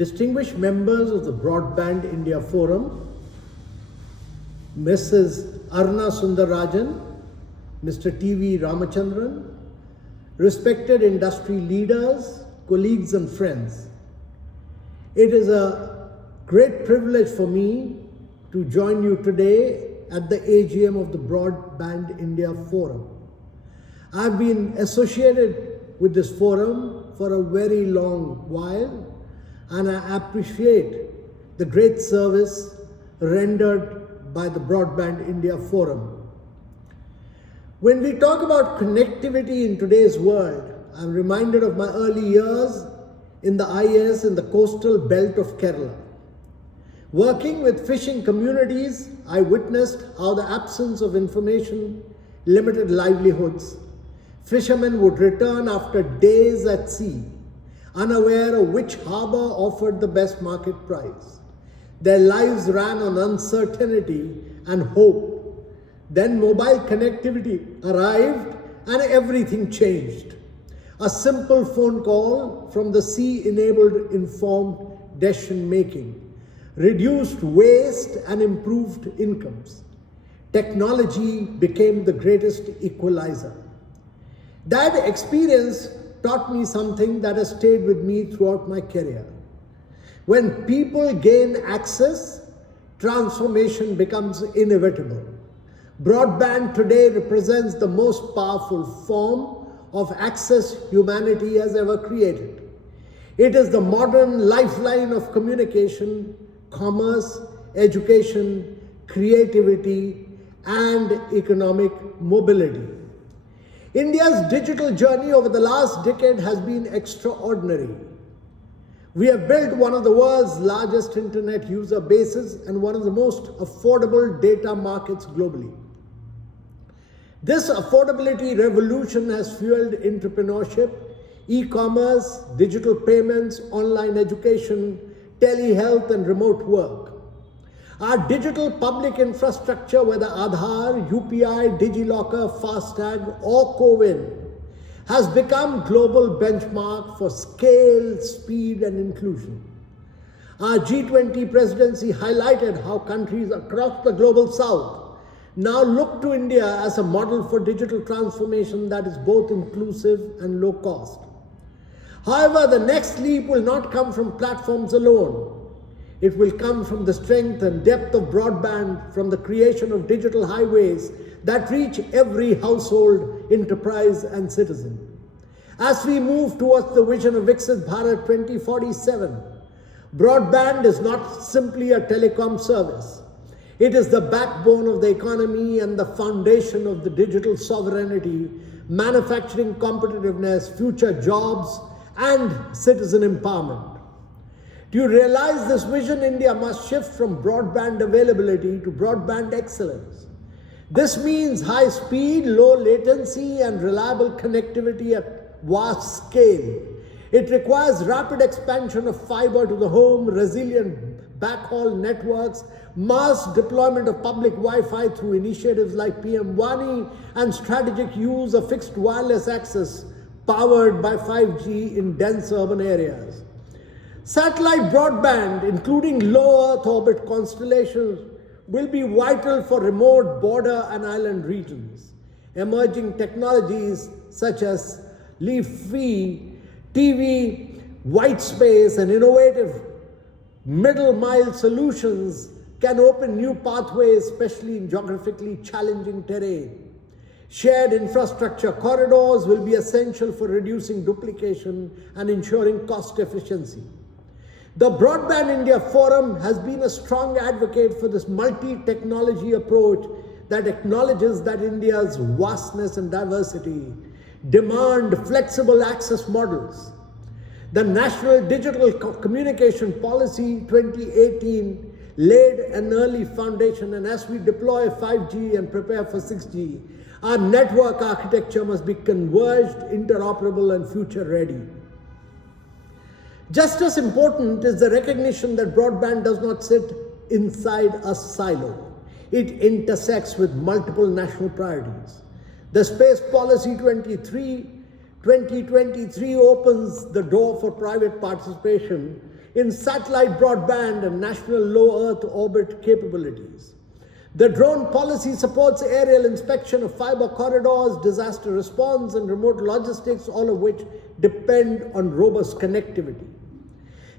distinguished members of the Broadband India Forum, Mrs. Arna Sundarajan, Mr. T.V. Ramachandran, respected industry leaders, colleagues and friends. It is a great privilege for me to join you today at the AGM of the Broadband India Forum. I've been associated with this forum for a very long while, and I appreciate the great service rendered by the Broadband India Forum. When we talk about connectivity in today's world, I'm reminded of my early years in the IAS in the coastal belt of Kerala. Working with fishing communities, I witnessed how the absence of information limited livelihoods. Fishermen would return after days at sea, unaware of which harbor offered the best market price. Their lives ran on uncertainty and hope. Then mobile connectivity arrived and everything changed. A simple phone call from the sea enabled informed decision making, reduced waste and improved incomes. Technology became the greatest equalizer. That experience taught me something that has stayed with me throughout my career. When people gain access, transformation becomes inevitable. Broadband today represents the most powerful form of access humanity has ever created. It is the modern lifeline of communication, commerce, education, creativity, and economic mobility. India's digital journey over the last decade has been extraordinary. We have built one of the world's largest internet user bases and one of the most affordable data markets globally. This affordability revolution has fueled entrepreneurship, e-commerce, digital payments, online education, telehealth, and remote work. Our digital public infrastructure, whether Aadhaar, UPI, DigiLocker, FASTag, or CoWIN, has become global benchmark for scale, speed, and inclusion. Our G20 presidency highlighted how countries across the global south now look to India as a model for digital transformation that is both inclusive and low cost. However, the next leap will not come from platforms alone. It will come from the strength and depth of broadband, from the creation of digital highways that reach every household, enterprise, and citizen. As we move towards the vision of Viksit Bharat 2047, broadband is not simply a telecom service. It is the backbone of the economy and the foundation of the digital sovereignty, manufacturing competitiveness, future jobs, and citizen empowerment. To realize this vision, India must shift from broadband availability to broadband excellence. This means high speed, low latency, and reliable connectivity at vast scale. It requires rapid expansion of fiber to the home, resilient backhaul networks, mass deployment of public Wi-Fi through initiatives like PM Wani, and strategic use of fixed wireless access powered by 5G in dense urban areas. Satellite broadband, including low Earth orbit constellations, will be vital for remote border and island regions. Emerging technologies such as leaf-free, TV, white space, and innovative middle-mile solutions can open new pathways, especially in geographically challenging terrain. Shared infrastructure corridors will be essential for reducing duplication and ensuring cost efficiency. The Broadband India Forum has been a strong advocate for this multi-technology approach that acknowledges that India's vastness and diversity demand flexible access models. The National Digital Communication Policy 2018 laid an early foundation, and as we deploy 5G and prepare for 6G, our network architecture must be converged, interoperable, and future-ready. Just as important is the recognition that broadband does not sit inside a silo. It intersects with multiple national priorities. The Space Policy 2023 opens the door for private participation in satellite broadband and national low Earth orbit capabilities. The drone policy supports aerial inspection of fiber corridors, disaster response, and remote logistics, all of which depend on robust connectivity.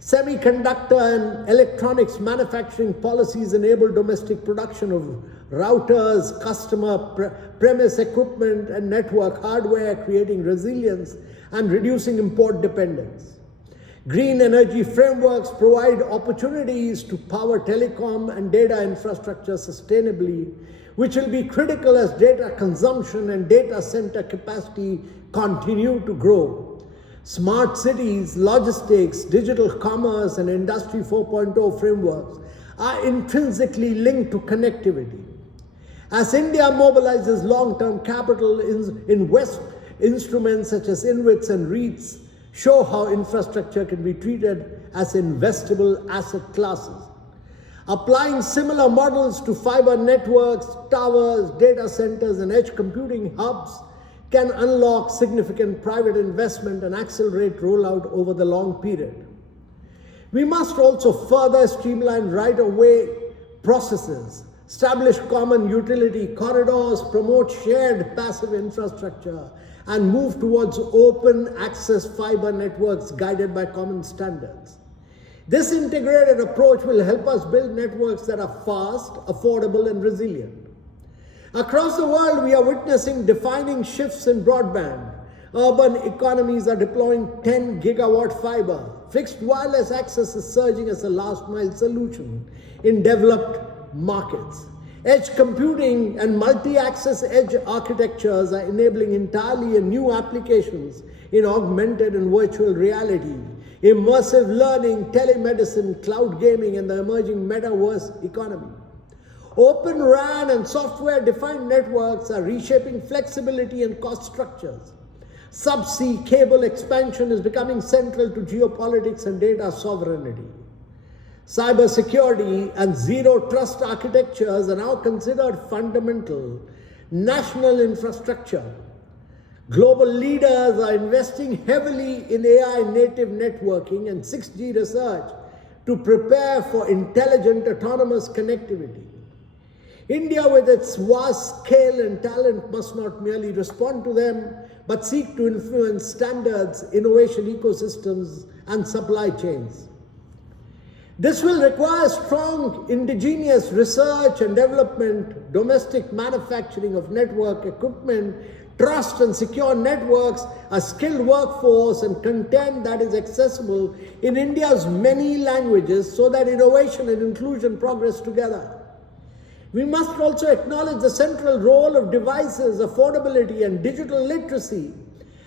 Semiconductor and electronics manufacturing policies enable domestic production of routers, customer premise equipment, and network hardware, creating resilience and reducing import dependence. Green energy frameworks provide opportunities to power telecom and data infrastructure sustainably, which will be critical as data consumption and data center capacity continue to grow. Smart cities, logistics, digital commerce, and Industry 4.0 frameworks are intrinsically linked to connectivity. As India mobilizes long-term capital in West, instruments such as InvITs and REITs show how infrastructure can be treated as investable asset classes. Applying similar models to fiber networks, towers, data centers, and edge computing hubs can unlock significant private investment and accelerate rollout over the long period. We must also further streamline right-of-way processes, establish common utility corridors, promote shared passive infrastructure, and move towards open access fiber networks guided by common standards. This integrated approach will help us build networks that are fast, affordable, and resilient. Across the world, we are witnessing defining shifts in broadband. Urban economies are deploying 10 gigawatt fiber. Fixed wireless access is surging as a last mile solution in developed markets. Edge computing and multi-access edge architectures are enabling entirely new applications in augmented and virtual reality, immersive learning, telemedicine, cloud gaming, and the emerging metaverse economy. Open RAN and software-defined networks are reshaping flexibility and cost structures. Subsea cable expansion is becoming central to geopolitics and data sovereignty. Cybersecurity and zero trust architectures are now considered fundamental national infrastructure. Global leaders are investing heavily in AI native networking and 6G research to prepare for intelligent autonomous connectivity. India, with its vast scale and talent, must not merely respond to them, but seek to influence standards, innovation ecosystems, and supply chains. This will require strong indigenous research and development, domestic manufacturing of network equipment, trust and secure networks, a skilled workforce, and content that is accessible in India's many languages so that innovation and inclusion progress together. We must also acknowledge the central role of devices, affordability, and digital literacy.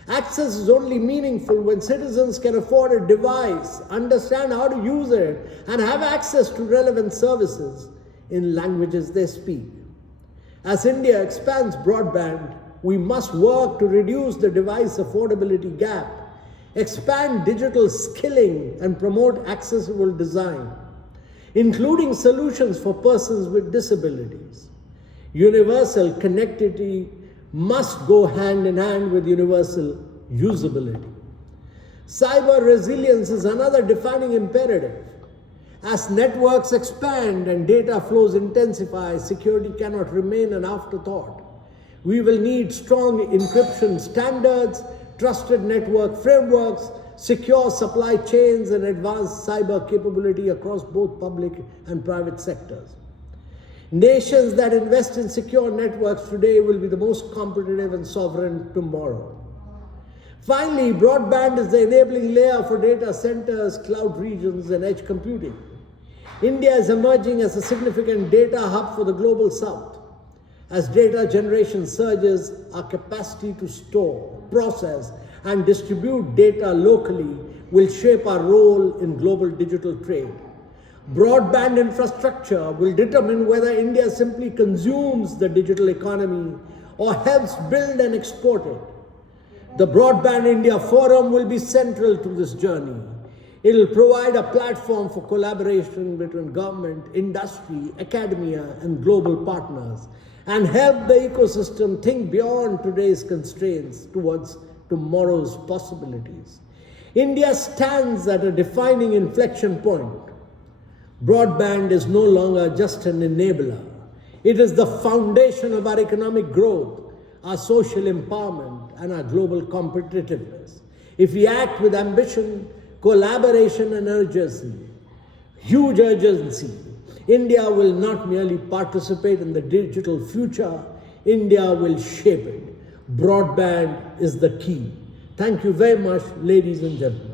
Access is only meaningful when citizens can afford a device, understand how to use it, and have access to relevant services in languages they speak. As India expands broadband, we must work to reduce the device affordability gap, expand digital skilling, and promote accessible design, including solutions for persons with disabilities. Universal connectivity must go hand in hand with universal usability. Cyber resilience is another defining imperative. As networks expand and data flows intensify, security cannot remain an afterthought. We will need strong encryption standards, trusted network frameworks, secure supply chains, and advanced cyber capability across both public and private sectors. Nations that invest in secure networks today will be the most competitive and sovereign tomorrow. Finally, broadband is the enabling layer for data centers, cloud regions, and edge computing. India is emerging as a significant data hub for the global south. As data generation surges, our capacity to store, process, and distribute data locally will shape our role in global digital trade. Broadband infrastructure will determine whether India simply consumes the digital economy or helps build and export it. The Broadband India Forum will be central to this journey. It will provide a platform for collaboration between government, industry, academia, and global partners, and help the ecosystem think beyond today's constraints towards tomorrow's possibilities. India stands at a defining inflection point. Broadband is no longer just an enabler. It is the foundation of our economic growth, our social empowerment, and our global competitiveness. If we act with ambition, collaboration, and huge urgency, India will not merely participate in the digital future, India will shape it. Broadband is the key. Thank you very much, ladies and gentlemen.